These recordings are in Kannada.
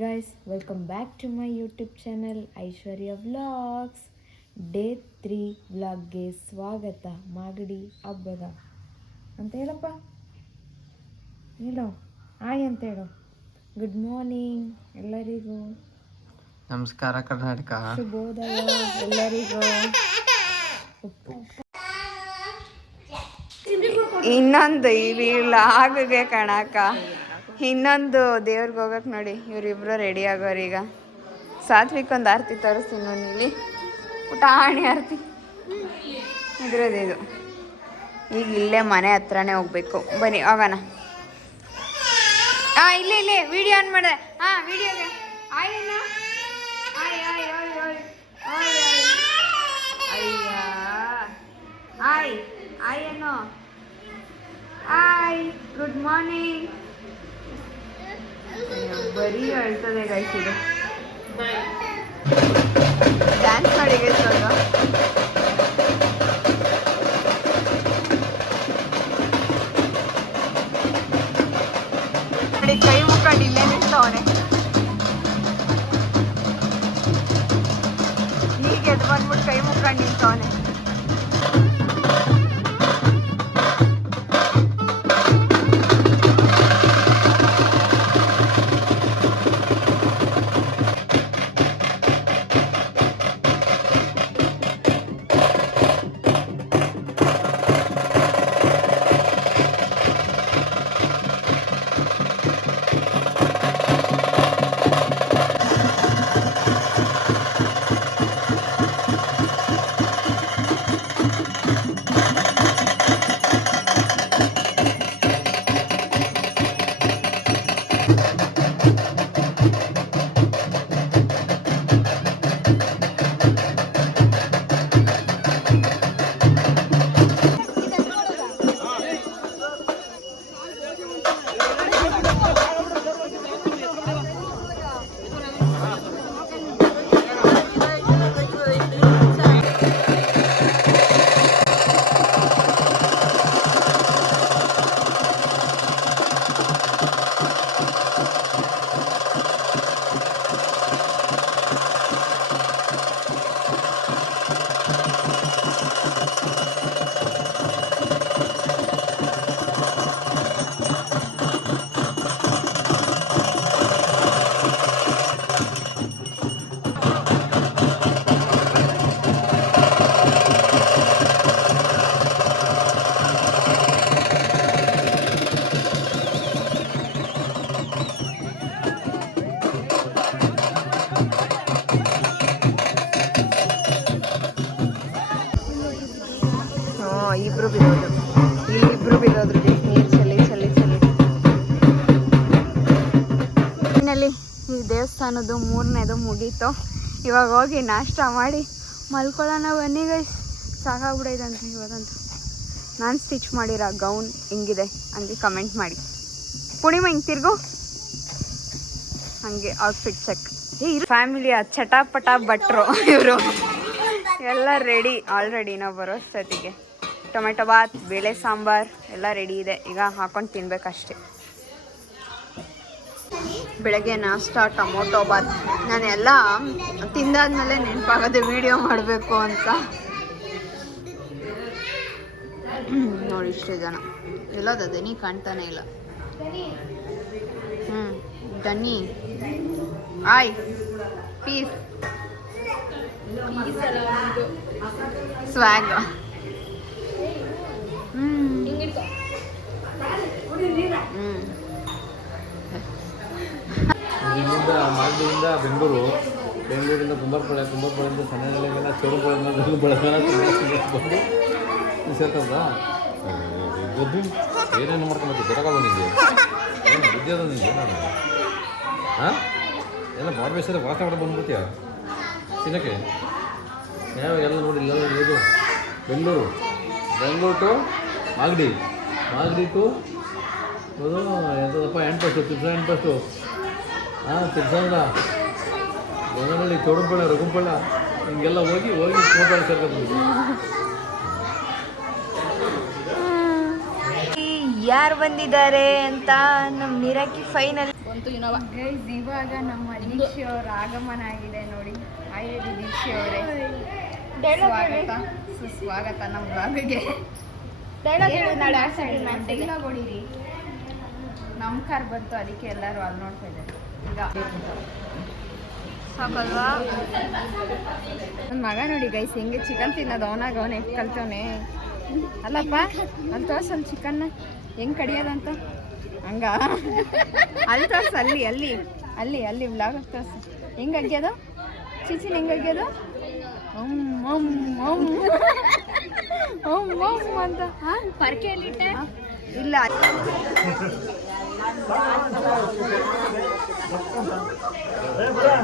guys, welcome back to my YouTube channel Aishwarya vlogs. Day 3 ವ್ಲಾಗ್ಗೆ ಸ್ವಾಗತ. ಮಾಗಡಿ ಹಬ್ಬದ ಅಂತ ಹೇಳಪ್ಪ, ಹೇಳೋ ಹಾಯ್ ಅಂತ ಹೇಳೋ. ಗುಡ್ ಮಾರ್ನಿಂಗ್ ಎಲ್ಲರಿಗೂ, ನಮಸ್ಕಾರ ಕರ್ನಾಟಕ, ಶುಭೋದಯ ಎಲ್ಲರಿಗೂ. ಇನ್ನೊಂದು ಈ ವ್ಲಾಗ್ಗೆ ಕಣಕ್ಕ, ಇನ್ನೊಂದು ದೇವ್ರಿಗೆ ಹೋಗಕ್ಕೆ ನೋಡಿ. ಇವರಿಬ್ರು ರೆಡಿ ಆಗೋರು. ಈಗ ಸಾತ್ವಿಕ್ ಒಂದು ಆರತಿ ತೋರಿಸ್ತೀನಿ ನೋಡಿ, ಇಲ್ಲಿ ಪುಟಾಣಿ ಆರತಿ ಇದ್ರದ್ದು ಇದು. ಈಗ ಇಲ್ಲೇ ಮನೆ ಹತ್ರನೇ ಹೋಗ್ಬೇಕು, ಬನ್ನಿ ಹೋಗೋಣ. ಇಲ್ಲೇ ವಿಡಿಯೋ ಆನ್ ಮಾಡಿದೆ. ವಿಡಿಯೋಗೆ ಆಯ್ನ ಆಯ್ ಆಯ್ ಆಯ್ ಆಯ್ ಆಯ್ ಆಯ್ ಅಯ್ಯ ಆಯ್ ಆಯ್ ಏನೋ ಆಯ್. Good morning. ಬರೀ ಹೇಳ್ತದೆ ಗೈಸ್, ಇದು ಡ್ಯಾನ್ಸ್ ಮಾಡಿ ಗೈಸ್. ನೋಡಿ ಕೈ ಮುಕ್ಕೊಂಡು ಇಲ್ಲೇ ನಿಂತವನೆ. ಈಗ ಎದ್ದು ಬಂದ್ಬಿಟ್ಟು ಕೈ ಮುಕ್ಕೊಂಡು ನಿಂತವನೆ. ಇಬ್ರು ಬಿಡೋದು, ಇಲ್ಲಿಬ್ರು ಬಿಡೋದ್ರು ನೀರು ಚಲಿ ಚಲಿ ಚಲಿ. ಫೈನಲಿ ಈ ದೇವಸ್ಥಾನದ್ದು 3ನೇದು ಮುಗೀತು. ಇವಾಗ ಹೋಗಿ ನಾಷ್ಟ ಮಾಡಿ ಮಲ್ಕೊಳ್ಳೋಣ ಬನ್ನಿ ಗೈಸ್. ಸಾಕಾಗ್ಬಿಡೈದಂತೆ ಇವತ್ತಂತೂ. ನಾನು ಸ್ಟಿಚ್ ಮಾಡಿರೋ ಗೌನ್ ಹೆಂಗಿದೆ ಹಂಗೆ ಕಮೆಂಟ್ ಮಾಡಿ. ಪೂರ್ಣಿಮಾ ಹಿಂಗೆ ತಿರ್ಗು, ಹಂಗೆ ಔಟ್ಫಿಟ್ ಚೆಕ್. ಫ್ಯಾಮಿಲಿಯ ಚಟಾಪಟ ಭಟ್ರು ಇವರು ಎಲ್ಲ ರೆಡಿ ಆಲ್ರೆಡಿ. ನಾವು ಬರೋ ಅಷ್ಟೊತ್ತಿಗೆ ಟೊಮೆಟೊ ಬಾತ್, ಬೇಳೆ ಸಾಂಬಾರು ಎಲ್ಲ ರೆಡಿ ಇದೆ. ಈಗ ಹಾಕೊಂಡು ತಿನ್ಬೇಕಷ್ಟೆ. ಬೆಳಗ್ಗೆ ನಾಷ್ಟ ಟೊಮೊಟೊ ಬಾತ್. ನಾನೆಲ್ಲ ತಿಂದಾದ್ಮೇಲೆ ನೆನಪಾಗೋದು ವಿಡಿಯೋ ಮಾಡಬೇಕು ಅಂತ. ನೋಡಿ ಇಷ್ಟು ಜನ. ಎಲ್ಲೋದ ದನಿ ಕಾಣ್ತಾನೆ ಇಲ್ಲ. ದನಿ ಆಯ್ ಪೀಸ್ ಸ್ವ್ಯಾಗ್. ಇಲ್ಲಿಂದ ಮಾಗಡಿಯಿಂದ ಬೆಂಗಳೂರು, ಬೆಂಗಳೂರಿಂದ ಕುಂಬಾರಪಾಳ್ಯ, ಕುಂಬಾರಪಾಳ್ಯದಿಂದ ಸಣ್ಣನೆಲೆಗೆಲ್ಲ ಚೌಡಪಾಳ್ಯದಿಂದ ಬಂದು ಸೇರ್ತದ. ಗೊದ್ದು ಏನೇನು ಮಾಡ್ಕೊಂಬತ್ತಿ ಗೊತ್ತಾಗಲ್ಲ ನಿಮಗೆ, ಬುದ್ಧಿ ಅದ ನಿಮಗೆ. ನಾನು ಎಲ್ಲ ಮಾಡಬೇಕಂದ್ರೆ ವಾಸ ಮಾಡಿ ಬಂದ್ಬಿಡ್ತೀಯ ತಿನ್ನಕ್ಕೆ. ಯಾವ ಎಲ್ಲ ನೋಡಿ ಇಲ್ಲ ಇದು ಬೆಂಗಳೂರು, ಬೆಂಗಳೂರು ಟು ಮಾಗಡಿ, ಮಾಗಡಿ ಟು ಅದು ಎಂಥದಪ್ಪ ಎಂಟು ತಿರ್ಸಾ ಎಂಟು. ತಿರ್ಸಂದ ಬಂಗನಹಳ್ಳಿ, ಚೌಡಂಪಾಳ್ಯ, ರಘುಂಪಾಳ್ಯ ಹಿಂಗೆಲ್ಲ ಹೋಗಿ ಕುಂಬಾರಪಾಳ್ಯ ಸೇರ್ಕೊಂಡು. ಯಾರು ಬಂದಿದ್ದಾರೆ ಅಂತ ನಮ್ಮ ಮಿರಾಕಿ ಫೈನಲ್ ಗೈಸ್ ಇವಾಗ ನಮ್ಮ ದೀಕ್ಷೆ ಅವ್ರ ಆಗಮನ ಆಗಿದೆ ನೋಡಿ. ಹಾಯ್ ದೀಕ್ಷೆ ಅವರೇ, ಸ್ವಾಗತ ಸುಸ್ವಾಗತ ನಮ್ಮ ಬ್ಲಾಗಿಗೆ. ಡೈಲಾಗ್ ಹೊಡೀರಿ. ನಮ್ಮ ಕಾರ್ ಬಂತು, ಅದಕ್ಕೆ ಎಲ್ಲರೂ ಅಲ್ಲಿ ನೋಡ್ತಾ ಇದ್ದಾರೆ. ಈಗ ಸಾಕಲ್ವಾ ನನ್ನ ಮಗ ನೋಡಿ ಗೈಸ್ ಹೆಂಗೆ ಚಿಕನ್ ತಿನ್ನೋದು. ಅವನಾಗ ಎಷ್ಟು ಕಲ್ತವನೆ ಅಲ್ಲಪ್ಪ. ಅಲ್ಲಿ ತೋರ್ಸಲ್ಲಿ ಚಿಕನ್ನ ಹೆಂಗೆ ಕಡಿಯೋದಂತ. ಹಂಗ ಅಲ್ಲಿ ತೋರ್ಸು, ಅಲ್ಲಿ ಅಲ್ಲಿ ಅಲ್ಲಿ ಅಲ್ಲಿ ವ್ಲಾಗ್ ತೋರ್ಸು. ಹೆಂಗೆ ಅಗ್ಯೋದು ಚಿಚಿನ್, ಹೆಂಗೆ ಅಗ್ಯೋದು ಅಂತ. ಪರ್ಕೆಯಲ್ಲಿಟ್ಟೆ ಇಲ್ಲ.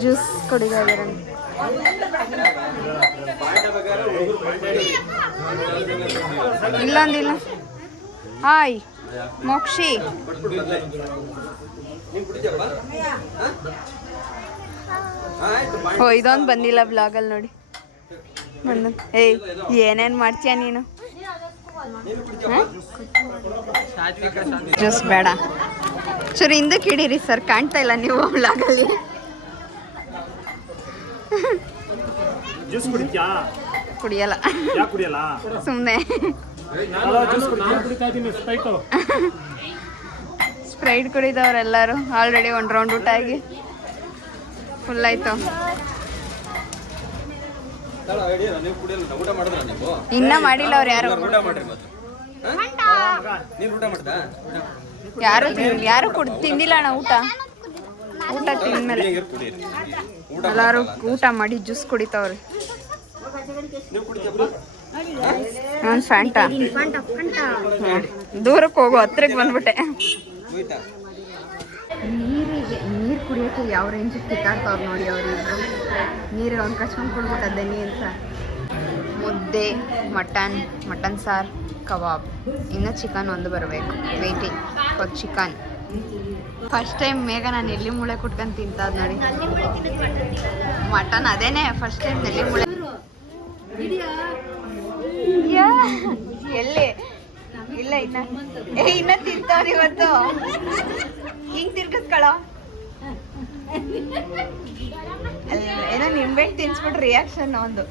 ಜ್ಯೂಸ್ ಕುಡಿತಾ ಇದ್ದಾರೆ. ಇಲ್ಲೊಂದಿಲ್ಲ. ಹಾಯ್ ಮೋಕ್ಷಿ, ಓ ಇದೊಂದು ಬಂದಿಲ್ಲ ಬ್ಲಾಗಲ್ಲಿ ನೋಡಿ. ಏಯ್ ಏನೇನು ಮಾಡ್ತೀಯ ನೀನು? ಜ್ಯೂಸ್ ಬೇಡ, ಚೂರು ಹಿಂದಕ್ಕೆ ಇಡೀರಿ ಸರ್, ಕಾಣ್ತಾ ಇಲ್ಲ ನೀವು ಬ್ಲಾಗಲ್ಲಿ. ಕುಡಿಯಲ್ಲ ಸುಮ್ಮನೆ. ಸ್ಪ್ರೈಟ್ ಕುಡಿದವ್ರೆಲ್ಲರೂ ಆಲ್ರೆಡಿ ಒಂದು ರೌಂಡ್ ಊಟ ಆಗಿ ಫುಲ್ ಆಯ್ತು. ಇನ್ನ ಮಾಡಿಲ್ಲ ಅವ್ರು ಯಾರು. ಯಾರು ತಿಂದಿಲ್ಲ ಅಣ್ಣ. ಊಟ ತಿಂದ್ಮೇಲೆ ಎಲ್ಲಾರು ಊಟ ಮಾಡಿ ಜ್ಯೂಸ್ ಕುಡಿತಾವ್ರಿ. ನಾನು ಫ್ಯಾಂಟಾ. ದೂರಕ್ಕೆ ಹೋಗು, ಹತ್ರಕ್ಕೆ ಬಂದ್ಬಿಟ್ಟೆ. ನೀರು ಕುಡಿಯೋಕ್ಕೆ ಯಾವ ರೇಂಜ್ ಕಿತ್ತಾಡ್ತಾವ್ರು ನೋಡಿ ಅವರು. ನೀರು ಅವ್ನು ಕಚ್ಕೊಂಡು ಕೊಡ್ಬಿಟ್ಟು ದನಿ ಅಂತ. ಮುದ್ದೆ, ಮಟನ್ ಸಾರು, ಕಬಾಬ್. ಇನ್ನು ಚಿಕನ್ ಒಂದು ಬರಬೇಕು. Waiting for chicken. First time Megha ನಾನು ಎಲ್ಲಿ ಮೂಳೆ ಕುಟ್ಕೊಂಡು ತಿಂತದ್ ನೋಡಿ. ಮಟನ್ ಅದೇನೆ ಫಸ್ಟ್ ಟೈಮ್ ಎಲ್ಲಿ ಮೂಳೆ. ಎಲ್ಲಿ ಇಲ್ಲ ಇನ್ನ ತಿಂತವ್ರಿ ಇವತ್ತು. ಹಿಂಗ್ ತಿರ್ಗಿಸ್ಕೊಳ್ಳೋ. ಏನೋ ನಿಂಬೆಹಣ್ಣು ತಿನ್ಸ್ಬಿಟ್ಟು ರಿಯಾಕ್ಷನ್ ಒಂದು.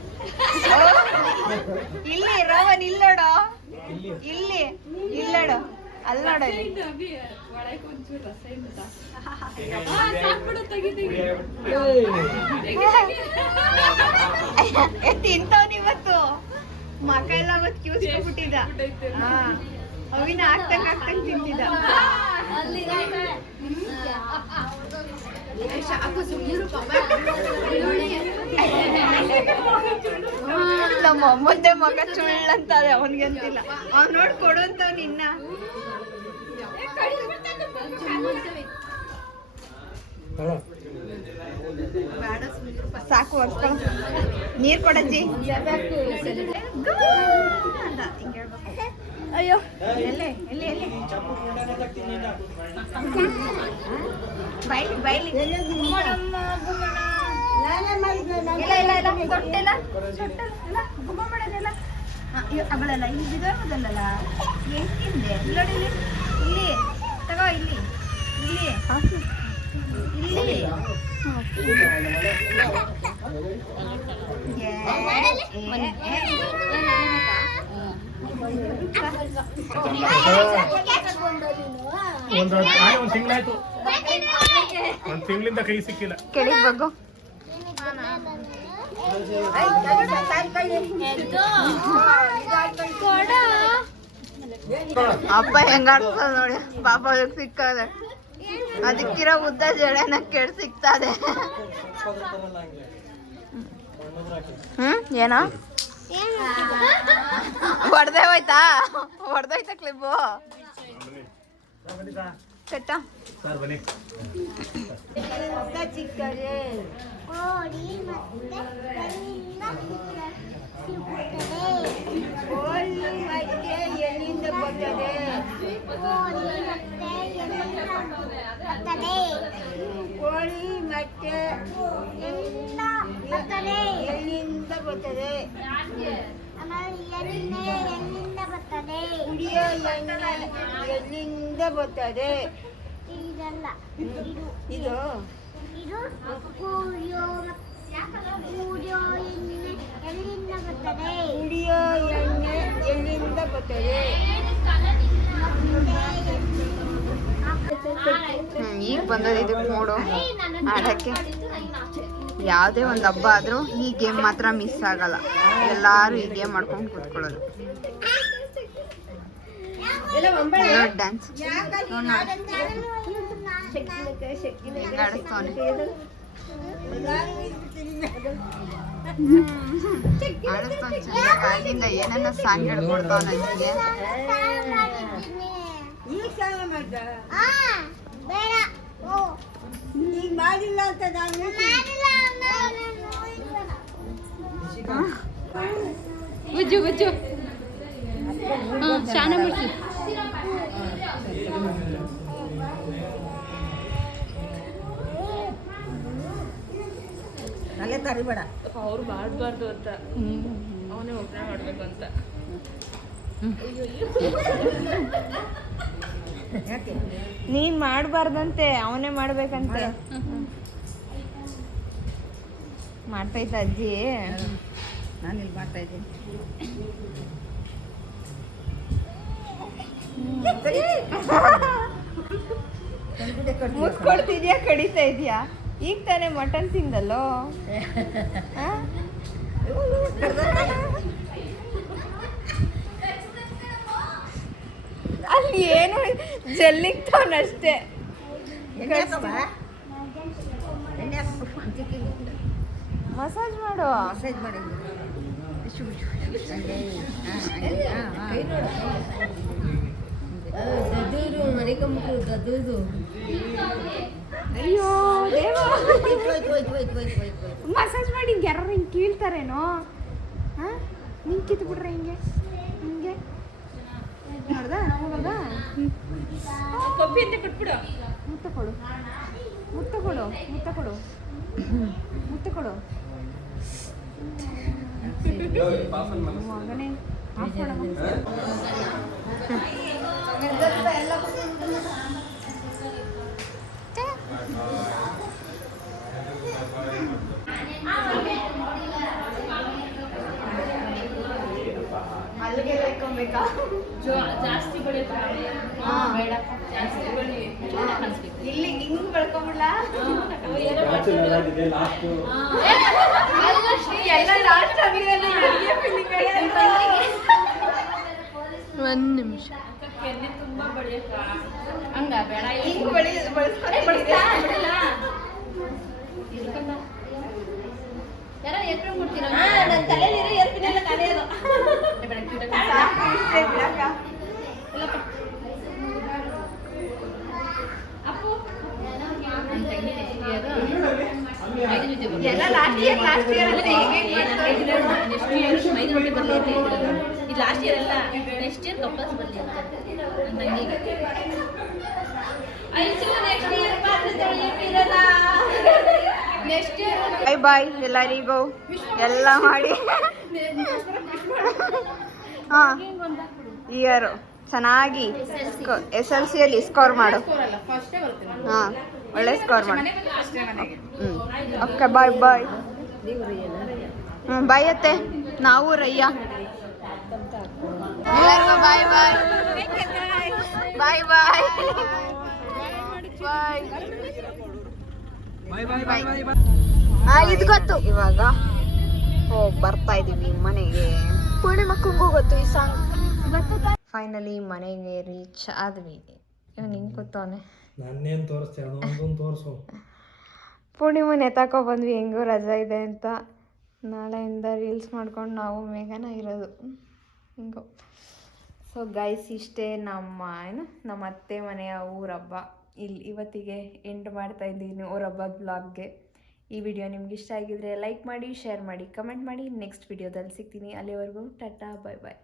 ಇಲ್ಲಿ ರೋವನ್ ಇಲ್ಲೋಡೋ, ಇಲ್ಲಿ ಇಲ್ಲೋಡು, ಅಲ್ಲಿ ನೋಡೋ. ತಿಂತವ್ನ ಇವತ್ತು. ಮಕ್ಕ ಎಲ್ಲ ಅವತ್ತು ಕ್ಯೂಸ್ಬಿಟ್ಟಿದ್ದ. ಅವಿನ ಆಗ್ತಂಗ್ ತಿಂತಿದ್ದ. ನಮ್ಮ ಅಮ್ಮಂದೆ ಮಗ ಚುಳ್ಳಂತಾರೆ. ಅವನಿಗಂತಿಲ್ಲ. ಅವ್ನು ನೋಡಿ ಕೊಡುವಂತವ್ ನಿನ್ನ. ಸಾಕು ಒರ್ಸ್ಕೊಳ್ಳ. ನೀರ್ ಕೊಡಜ್ಜಿ. ಅಯ್ಯೋ ಎಲ್ಲಿ ಎಲ್ಲಿ ಎಲ್ಲಿ ಬೈಲಿ ಬೈಲಿ. ಇಲ್ಲ ಇಲ್ಲ ಇಲ್ಲ ತೊಟ್ಟಿಲ್ಲ ತೊಟ್ಟಲ್ಲ ಗುಮ್ಮ ಮಾಡೋದಿಲ್ಲ. ಅವಳಲ್ಲ ಇಲ್ಲಿ ಬಿದೋದಲ್ಲ. ಹೆಂಗ್ ತಿಂದೆ ನೋಡಿ. ಇಲ್ಲಿ ತಗೋ, ಇಲ್ಲಿ ಇಲ್ಲಿ ಇಲ್ಲಿ. ಒಂದು ತಿಂಗಳಾಯ್ತು, ಒಂದು ತಿಂಗಳಿಂದ ಕೈ ಸಿಕ್ಕಿಲ್ಲ. ಕೆಳಗೆ ಬಗ್ಗು. ಅಪ್ಪ ಹೆಂಗಾಡ್ತದ ನೋಡಿ. ಪಾಪ ಅದಕ್ಕೆ ಸಿಕ್ಕದೆ. ಅದಕ್ಕಿರೋ ಉದ್ದ ಜಡೆನ ಕೆಡ್ ಸಿಗ್ತದೆ. ಏನೋ ಹೊಡೆದೇ ಹೋಯ್ತಾ ಕ್ಲಿಪ್ಪು ಕೆಟ್ಟ. ಎಲ್ಲಿಂದ ಬರ್ತದೆ? ಕೋಳಿ ಮತ್ತೆ ಎಲ್ಲಿಂದ ಬರ್ತದೆ? ಕುಡಿಯೋ ಎಣ್ಣೆ ಎಲ್ಲಿಂದ ಬರ್ತದೆ? ಇದು ಕುಡಿಯೋ ಎಣ್ಣೆ ಎಲ್ಲಿಂದ ಬರ್ತದೆ? ಈಗ ಬಂದದ ಇದಕ್ಕೆ ನೋಡು ಆಡಕ್ಕೆ. ಯಾವುದೇ ಒಂದು ಹಬ್ಬ ಆದರೂ ಈ ಗೇಮ್ ಮಾತ್ರ ಮಿಸ್ ಆಗಲ್ಲ. ಎಲ್ಲರೂ ಈ ಗೇಮ್ ಮಾಡ್ಕೊಂಡು ಕೂತ್ಕೊಳ್ಳೋದು. ಡ್ಯಾನ್ಸ್ ಆಡಿಸ್ತವನೆ. ಆಡಿಸ್ತವನೆ ಚೆನ್ನಾಗಿ. ಆಗಿಂದ ಏನೇನೋ ಸಾಂಗ್ ಹೇಳ್ಕೊಡ್ತಾವ ನನಗೆ. ಬುಜ್ಜು ಬುಜ್ಜು ಶಾನ ಮಾಡ್ಸಿ. ಅವ್ರು ಮಾಡಬಾರ್ದು ಅಂತ ಅವನೇ ಒಬ್ಬನೇ ಮಾಡ್ಬೇಕು ಅಂತ. ನೀನ್ ಮಾಡಬಾರ್ದಂತೆ, ಅವನೇ ಮಾಡ್ಬೇಕಂತೆ. ಮಾಡ್ತೈತ ಅಜ್ಜಿ? ನಾನು ಇಲ್ಲಿ ಮಾಡ್ತಾ ಇದ್ದೀನಿ. ಮುಸ್ಕೊಡ್ತಿದ್ಯಾ, ಕಡಿತಾ ಇದೀಯಾ? ಈಗ ತಾನೇ ಮಟನ್ ತಿಂದಲ್ಲೋ. ಅಲ್ಲಿ ಏನು ಜಲ್ಲಿಗ್ತಾವನಷ್ಟೇ. ಮಸಾಜ್ ಮಾಡು. ಅಯ್ಯೋ ದೇವ, ಮಸಾಜ್ ಮಾಡಿ ಯಾರು ಹಿಂಗೆ ಕೀಳ್ತಾರೇನೋ? ನಿಂಗೆ ಕಿತ್ತು ಬಿಡ್ರೆ ಹಿಂಗೆ ಹಿಂಗೆ ನೋಡ್ದ ಹೋಗದ. ಕಪ್ಪಿ ಅಂತ ಕೊಟ್ಬಿಡು. ಮುತ್ತ ಕೊಡು, ಮುತ್ತ ಕೊಡು, ಮುತ್ತ ಕೊಡು, ಮುತ್ತ ಕೊಡು. ಮಗನೇ ಆಫ್ ಅಲ್ಲಿಗೆ ಇಕ್ಕೊಬೇಕಾ? ಜಾಸ್ತಿ ಬೆಳೆಯೋದು ಬೇಡ, ಜಾಸ್ತಿ ಬೆಳಿ ಇಲ್ಲಿ ಹಿಂಗ್ ಬೆಳ್ಕೊಂಬಿಡ್ಲಾ? ಒಂದು ನಿಮಿಷ. ಕೆನ್ನೆ ತುಂಬಾ ಬೆಳೆಯಕ್ಕ ಹಂಗ ಬೇಡ. ಹಿಂಗ್ ಬಳಸ್ಕೊಂಡ ಯಾರ ಎತ್ತರ ಕೊಡ್ತೀರಾ? ನನ್ನ ತಲೆಲಿರೋ ಎರ್ಪಿನೆಲ್ಲ ಕಲಿಯೋದು. ಎಲ್ಲ ಲಾಸ್ಟ್ ಇಯರ್ ಮೈದ ರೊಟ್ಟಿ ಬರಲಿ. ಇದು ಲಾಸ್ಟ್ ಇಯರ್ ಅಲ್ಲ, ನೆಕ್ಸ್ಟ್ ಇಯರ್ ಕಂಪಲ್ಸ್ ಬರಲಿ ಅಂತ ತಂಗಿಗೆ. ಬಾಯ್ ಬಾಯ್ ಎಲ್ಲರಿಗೂ ಎಲ್ಲ ಮಾಡಿ. ಹಾಂ, ಇಯರು ಚೆನ್ನಾಗಿ SLCಯಲ್ಲಿ ಸ್ಕೋರ್ ಮಾಡು. ಹಾಂ, ಒಳ್ಳೆ ಸ್ಕೋರ್ ಮಾಡು. ಓಕೆ, ಬಾಯ್ ಬಾಯ್. ಬಾಯ್ ಅತ್ತೆ. ನಾವು ರಯ್ಯ ಎಲ್ಲರಿಗೂ ಬಾಯ್ ಬಾಯ್ ಬಾಯ್ ಬಾಯ್ ಬಾಯ್. ಇದು ಗೊತ್ತು. ಇವಾಗ ಬರ್ತಾ ಇದೀವಿ ಮನೆಗೆ. ಪೂರ್ಣಿಮಕ್ಕಂಗೂ ಗೊತ್ತು ಈ ಸಾಂಗ್. ಫೈನಲಿ ಮನೆಗೆ ರೀಚ್ ಆದ್ವಿ. ಇವ್ ನಿಂಗೆ ಗೊತ್ತವನೆ. ನನ್ನೇನು ತೋರಿಸ್ತೀಯ? ಅದೊಂದೊಂದು ತೋರಿಸು. ಪೂರ್ಣಿಮನೆ ಎತ್ತಾಕೊ ಬಂದ್ವಿ, ಹೆಂಗೋ ರಜಾ ಇದೆ ಅಂತ. ನಾಳೆಯಿಂದ ರೀಲ್ಸ್ ಮಾಡ್ಕೊಂಡು ನಾವು ಮೇಘನ ಇರೋದು ಹಿಂಗೋ. ಸೊ ಗೈಸ್, ಇಷ್ಟೇ ನಮ್ಮ ಅತ್ತೆ ಮನೆಯ ಊರಬ್ಬ. ಇವತ್ತಿಗೆ ಎಂಡ್ ಮಾಡ್ತಾ ಇದ್ದೀನಿ ಊರಬ್ಬದ ಬ್ಲಾಗ್ಗೆ. ಈ ವಿಡಿಯೋ ನಿಮ್ಗೆ ಇಷ್ಟ ಆಗಿದ್ರೆ ಲೈಕ್ ಮಾಡಿ, ಶೇರ್ ಮಾಡಿ, ಕಮೆಂಟ್ ಮಾಡಿ. ನೆಕ್ಸ್ಟ್ ವಿಡಿಯೋದಲ್ಲಿ ಸಿಗ್ತೀನಿ. ಅಲ್ಲಿವರೆಗೂ ಟಾಟಾ, ಬಾಯ್ ಬಾಯ್.